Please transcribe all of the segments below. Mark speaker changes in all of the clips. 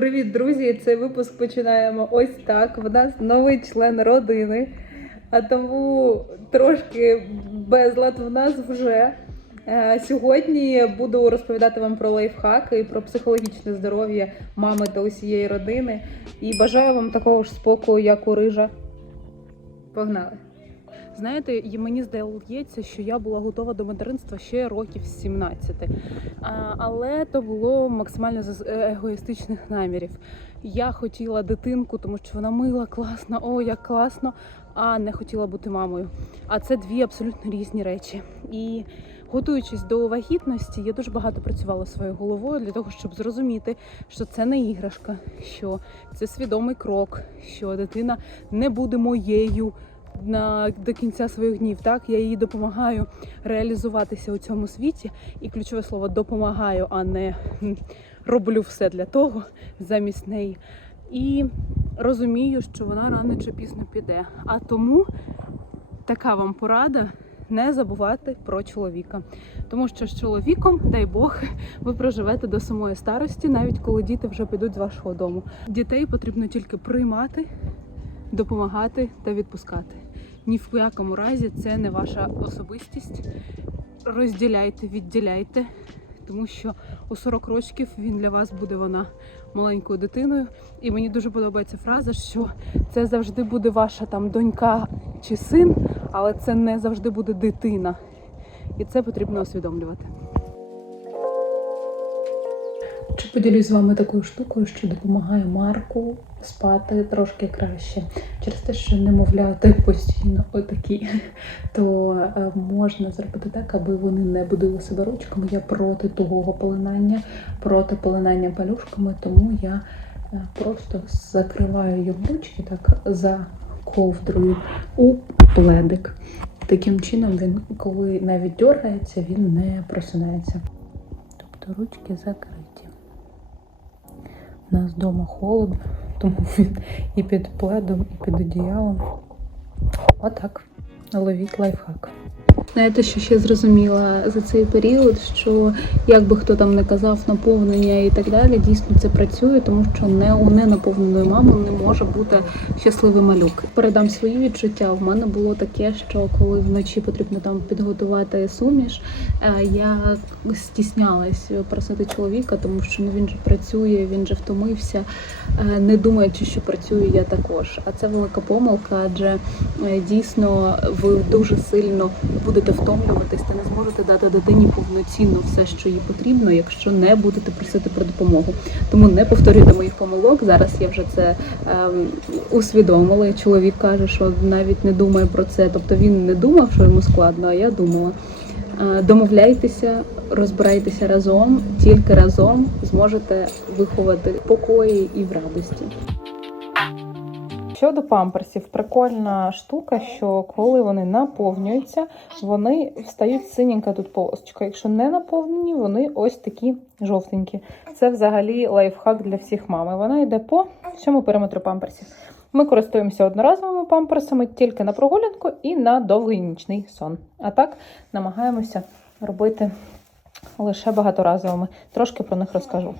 Speaker 1: Привіт, друзі! Цей випуск починаємо ось так. В нас новий член родини, а тому трошки безлад в нас вже. Е, Сьогодні буду розповідати вам про лайфхаки про психологічне здоров'я мами та усієї родини. І бажаю вам такого ж спокою, як у рижа. Погнали! Знаєте, і мені здається, що я була готова до материнства ще років 17. А, але то було максимально з е, егоїстичних намірів. Я хотіла дитинку, тому що вона мила, класна, о, як класно, а не хотіла бути мамою. А це дві абсолютно різні речі. І готуючись до вагітності, я дуже багато працювала своєю головою для того, щоб зрозуміти, що це не іграшка, що це свідомий крок, що дитина не буде моєю на до кінця своїх днів. Так я їй допомагаю реалізуватися у цьому світі, і ключове слово допомагаю, а не роблю все для того замість неї. І розумію, що вона рано чи пізно піде. А тому така вам порада. Не забувати про чоловіка, тому що з чоловіком, дай Бог, ви проживете до самої старості, навіть коли діти вже підуть з вашого дому. Дітей потрібно тільки приймати, допомагати та відпускати. Ні в якому разі це не ваша особистість. Розділяйте, відділяйте, тому що у 40 років він для вас буде вона маленькою дитиною. І мені дуже подобається фраза, що це завжди буде ваша там донька чи син, але це не завжди буде дитина. І це потрібно усвідомлювати. Чи поділюсь з вами такою штукою, що допомагає Марку спати трошки краще. Через те, що немовляти постійно отакі, то е, можна зробити так, аби вони не будили себе ручками. Я проти тугого полинання, проти полинання палюшками, тому я е, просто закриваю його ручки так за ковдрою у пледик. Таким чином, він, коли навіть дергається, він не просинається. Тобто ручки закриті. У нас вдома холодно, тому він і під пледом, і під одіялом. Отак. Ловіть лайфхак. Знаєте, що ще зрозуміла за цей період, що як би хто там не казав наповнення і так далі, дійсно це працює, тому що не у ненаповненої мами не може бути щасливий малюк. Передам свої відчуття. В мене було таке, що коли вночі потрібно там підготувати суміш, е, я стіснялась просити чоловіка, тому що ну він же працює, він же втомився, е, не думаючи, що працюю я також. А це велика помилка, адже е, дійсно ви дуже сильно будете втомлюватись та не зможете дати дитині повноцінно все, що їй потрібно, якщо не будете просити про допомогу. Тому не повторюйте моїх помилок. Зараз я вже це ем, усвідомила. І чоловік каже, що навіть не думає про це. Тобто він не думав, що йому складно, а я думала. Е, Домовляйтеся, розбирайтеся разом, тільки разом зможете виховати покої і в радості. Щодо памперсів, прикольна штука, що коли вони наповнюються, вони встають синенька тут полосочка. Якщо не наповнені, вони ось такі жовтенькі. Це взагалі лайфхак для всіх мам. Вона йде по всьому периметру памперсів. Ми користуємося одноразовими памперсами тільки на прогулянку і на довгий нічний сон. А так намагаємося робити лише багаторазовими. Трошки про них розкажу.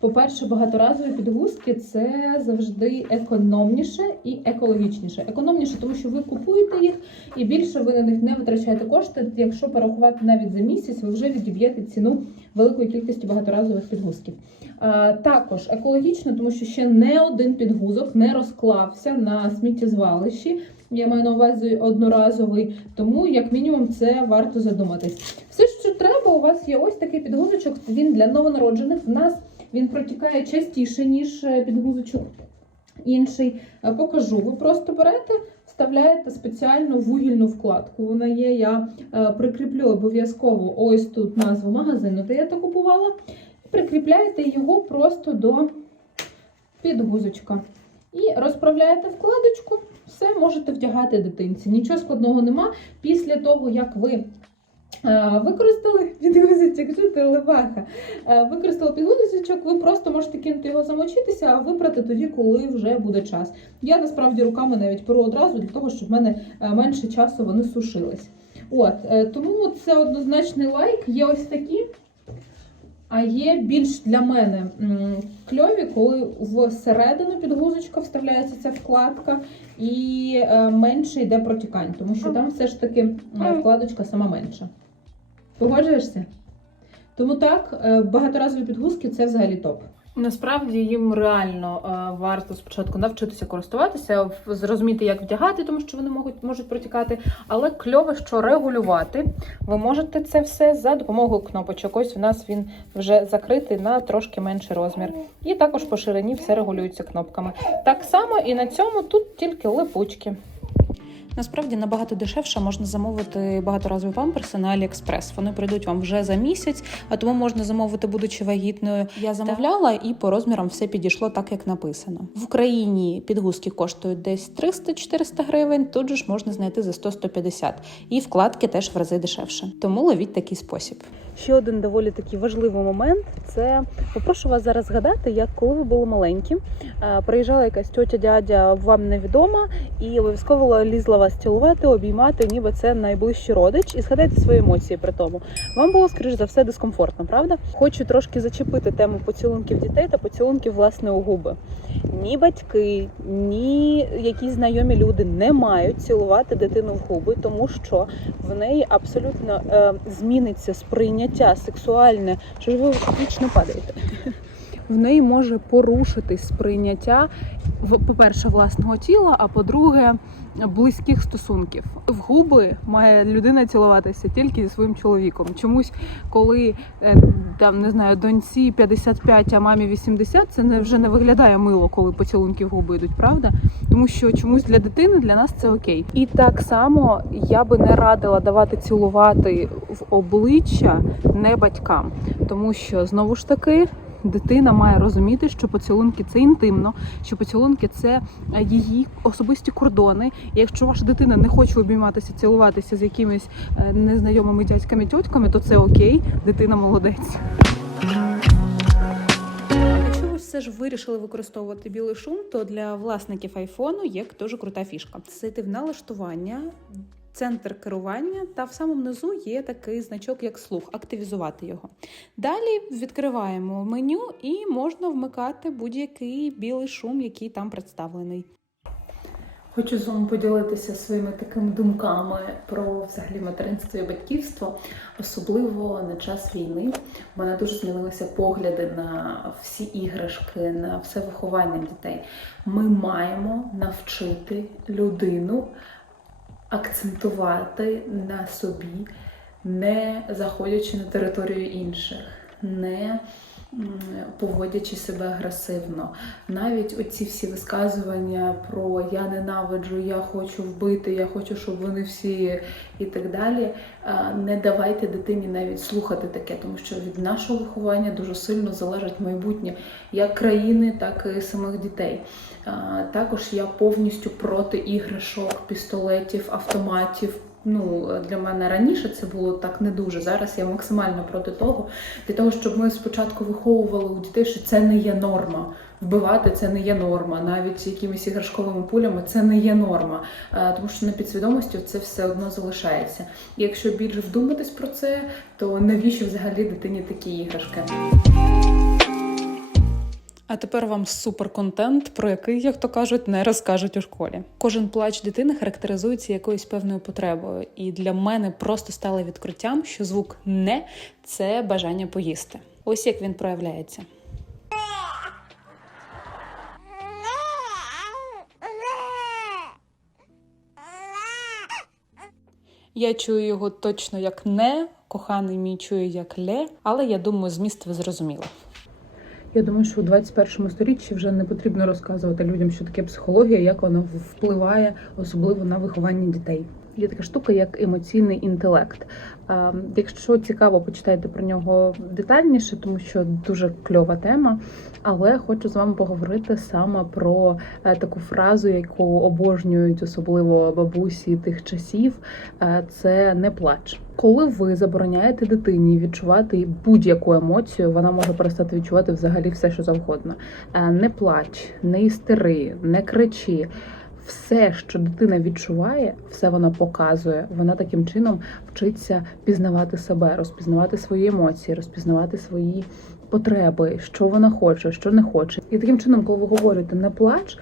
Speaker 1: По-перше, багаторазові підгузки це завжди економніше і екологічніше. Економніше, тому що ви купуєте їх і більше ви на них не витрачаєте кошти. Якщо порахувати навіть за місяць, ви вже відіб'єте ціну великої кількості багаторазових підгузків. А, також екологічно, тому що ще не один підгузок не розклався на сміттєзвалищі. Я маю на увазі одноразовий, тому як мінімум це варто задуматись. Все, що треба, у вас є ось такий підгузочок. Він для новонароджених. В нас він протікає частіше, ніж е, підгузочок інший. Е, Покажу. Ви просто берете, вставляєте спеціальну вугільну вкладку. Вона є, я е, прикріплю обов'язково ось тут назву магазину, де я то купувала. Прикріпляєте його просто до підгузочка. І розправляєте вкладочку, все можете вдягати дитинці. Нічого складного нема. Після того, як ви використали підгузочок, що ти леваха, е, використали підгузочок, ви просто можете кинути його замочитися, а випрати тоді, коли вже буде час. Я насправді руками навіть перу одразу для того, щоб в мене е, менше часу вони сушились. От, е, тому це однозначний лайк. Є ось такі. А є більш для мене кльові, коли всередину підгузочка вставляється ця вкладка, і е, менше йде протікань, тому що там все ж таки е, вкладочка сама менша. Погоджуєшся? Тому так, е, багаторазові підгузки це взагалі топ. Насправді їм реально е, варто спочатку навчитися користуватися, зрозуміти, як вдягати, тому що вони можуть, можуть протікати. Але кльово, що регулювати ви можете це все за допомогою кнопочок. Ось у нас він вже закритий на трошки менший розмір. І також по ширині все регулюється кнопками. Так само і на цьому тут тільки липучки.
Speaker 2: Насправді набагато дешевше можна замовити багаторазові памперси на AliExpress. Вони прийдуть вам вже за місяць, а тому можна замовити, будучи вагітною. Я замовляла і по розмірам все підійшло так, як написано. В Україні підгузки коштують десь 300-400 гривень. Тут же ж можна знайти за 100-150. І вкладки теж в рази дешевше. Тому ловіть такий спосіб.
Speaker 1: Ще один доволі такий важливий момент це попрошу вас зараз згадати, як коли ви були маленькі, е, приїжджала якась тьотя, дядя вам невідома, і обов'язково лізла вас цілувати, обіймати, ніби це найближчий родич, і згадайте свої емоції при тому. Вам було, скоріш за все, дискомфортно, правда? Хочу трошки зачепити тему поцілунків дітей та поцілунків власне у губи. Ні батьки, ні якісь знайомі люди не мають цілувати дитину в губи, тому що в неї абсолютно е, зміниться сприйняття сексуальне. Що ж ви вічно падаєте? В неї може порушитись сприйняття по-перше, власного тіла, а по-друге, близьких стосунків. В губи має людина цілуватися тільки зі своїм чоловіком. Чомусь, коли е, там не знаю, доньці 55, а мамі 80, це не вже не виглядає мило, коли поцілунки в губи йдуть, правда? Тому що чомусь для дитини для нас це окей. І так само я би не радила давати цілувати в обличчя не батькам, тому що знову ж таки. Дитина має розуміти, що поцілунки це інтимно, що поцілунки це е, її особисті кордони. І якщо ваша дитина не хоче обійматися, цілуватися з якимись е, незнайомими дядьками, тьотками, то це окей, дитина молодець.
Speaker 2: Все ж вирішили використовувати білий шум, то для власників айфону є дуже крута фішка. Зайти в налаштування, центр керування, та в самому низу є такий значок, як слух, активізувати його. Далі відкриваємо меню і можна вмикати будь-який білий шум, який там представлений.
Speaker 1: Хочу з вами поділитися своїми такими думками про взагалі материнство і батьківство, особливо на час війни. У мене дуже змінилися погляди на всі іграшки, на все виховання дітей. Ми маємо навчити людину акцентувати на собі, не заходячи на територію інших, не поводячи себе агресивно. Навіть оці всі висказування про я ненавиджу, я хочу вбити, я хочу, щоб вони всі і так далі. Не давайте дитині навіть слухати таке, тому що від нашого виховання дуже сильно залежить майбутнє як країни, так і самих дітей. Також я повністю проти іграшок, пістолетів, автоматів. Ну, для мене раніше це було так не дуже. Зараз я максимально проти того, для того, щоб ми спочатку виховували у дітей, що це не є норма. Вбивати це не є норма, навіть якимись іграшковими пулями це не є норма, Е, тому що на підсвідомості це все одно залишається. І якщо більше вдуматись про це, то навіщо взагалі дитині такі іграшки?
Speaker 2: А тепер вам суперконтент, про який, як то кажуть, не розкажуть у школі. Кожен плач дитини характеризується якоюсь певною потребою, і для мене просто стало відкриттям, що звук не це бажання поїсти. Ось як він проявляється. Я чую його точно як не, коханий мій чує як ле, але я думаю, зміст ви зрозуміли.
Speaker 1: Я думаю, що у 21 сторіччі вже не потрібно розказувати людям, що таке психологія, як вона впливає особливо на виховання дітей. Є така штука, як емоційний інтелект. Якщо цікаво, почитайте про нього детальніше, тому що дуже кльова тема. Але хочу з вами поговорити саме про е, таку фразу, яку обожнюють особливо бабусі тих часів. Е, Це не плач. Коли ви забороняєте дитині відчувати будь-яку емоцію, вона може перестати відчувати взагалі все, що завгодно. Е, Не плач, не істери, не кричи. Все, що дитина відчуває, все вона показує. Вона таким чином вчиться пізнавати себе, розпізнавати свої емоції, розпізнавати свої потреби, що вона хоче, що не хоче. І таким чином, коли ви говорите не плач,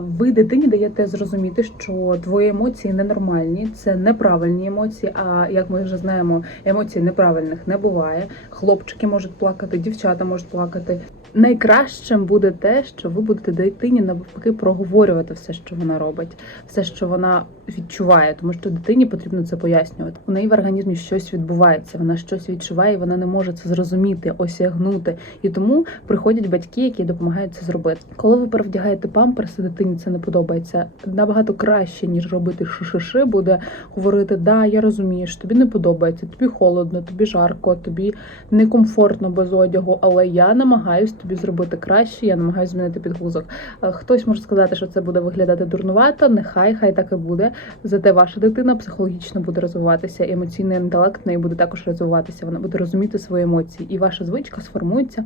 Speaker 1: ви дитині даєте зрозуміти, що твої емоції ненормальні, це неправильні емоції. А як ми вже знаємо, емоцій неправильних не буває. Хлопчики можуть плакати, дівчата можуть плакати. Найкращим буде те, що ви будете дитині навпаки проговорювати все, що вона робить, все, що вона відчуває, тому що дитині потрібно це пояснювати. У неї в організмі щось відбувається, вона щось відчуває, і вона не може це зрозуміти, осягнути. І тому приходять батьки, які допомагають це зробити. Коли ви перевдягаєте памперси, дитині це не подобається набагато краще, ніж робити шишиши, буде говорити: Да, я розумію, що тобі не подобається, тобі холодно, тобі жарко, тобі некомфортно без одягу, але я намагаюсь тобі зробити краще, я намагаюсь змінити підгузок. Е, Хтось може сказати, що це буде виглядати дурнувато, нехай, хай так і буде. Зате ваша дитина психологічно буде розвиватися, емоційний інтелект в неї буде також розвиватися. Вона буде розуміти свої емоції, і ваша звичка сформується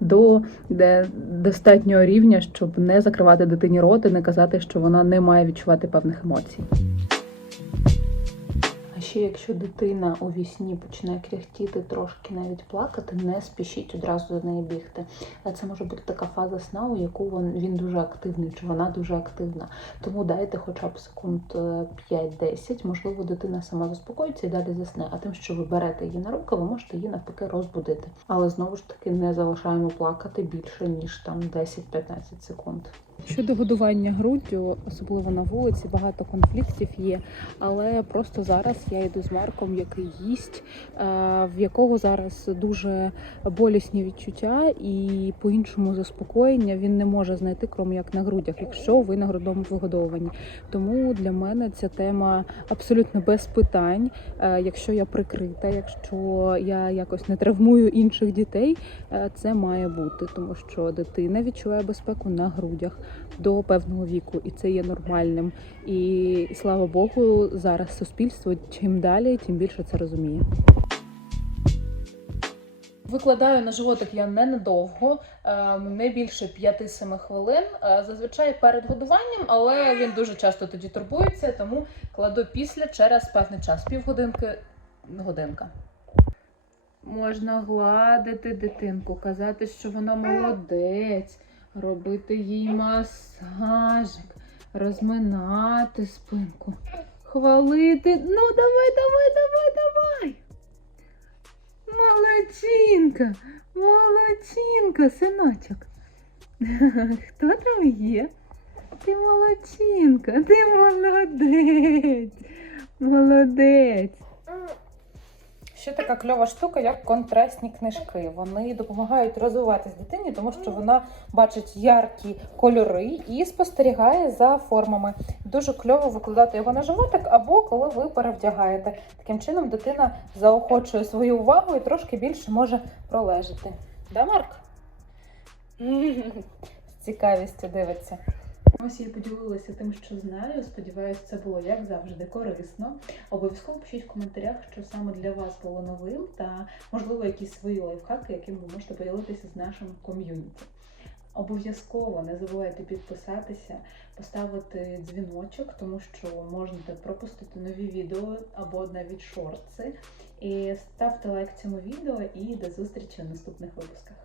Speaker 1: до достатнього рівня, щоб не закривати дитині рот і не казати, що вона не має відчувати певних емоцій. Ще якщо дитина у вісні починає кряхтіти, трошки навіть плакати, не спішіть одразу до неї бігти. Це може бути така фаза сна, у яку він, дуже активний, чи вона дуже активна. Тому дайте хоча б секунд е, 5-10, можливо, дитина сама заспокоїться і далі засне. А тим, що ви берете її на руки, ви можете її навпаки розбудити. Але знову ж таки не залишаємо плакати більше ніж там 10-15 секунд. Щодо годування груддю, особливо на вулиці, багато конфліктів є. Але просто зараз я йду з Марком, який їсть, е, в якого зараз дуже болісні відчуття, і по-іншому заспокоєння він не може знайти, крім як на грудях, якщо ви на грудному вигодовуванні. Тому для мене ця тема абсолютно без питань. Е, Якщо я прикрита, якщо я якось не травмую інших дітей, е, це має бути, тому що дитина відчуває безпеку на грудях до певного віку, і це є нормальним. І слава Богу, зараз суспільство чим далі, тим більше це розуміє. Викладаю на животик я не надовго, е, не більше 5-7 хвилин. Е, Зазвичай перед годуванням, але він дуже часто тоді турбується, тому кладу після через певний час. Півгодинки, годинка. Можна гладити дитинку, казати, що вона молодець, робити їй масажик, розминати спинку, хвалити. Ну, давай, давай, давай, давай. Молодчинка, молодчинка, синочок. Хто там є? Ти молодчинка, ти молодець. Молодець.
Speaker 2: Ще така кльова штука, як контрастні книжки. Вони допомагають розвиватись дитині, тому що вона бачить яркі кольори і спостерігає за формами. Дуже кльово викладати його на животик, або коли ви перевдягаєте. Таким чином дитина заохочує свою увагу і трошки більше може пролежати. Да, Марк? З цікавістю дивиться.
Speaker 1: Ось я поділилася тим, що знаю. Сподіваюсь, це було як завжди корисно. Обов'язково пишіть в коментарях, що саме для вас було новим, та можливо якісь свої лайфхаки, якими ви можете поділитися з нашим ком'юніті. Обов'язково не забувайте підписатися, поставити дзвіночок, тому що можете пропустити нові відео або навіть шортси. І ставте лайк цьому відео і до зустрічі в наступних випусках.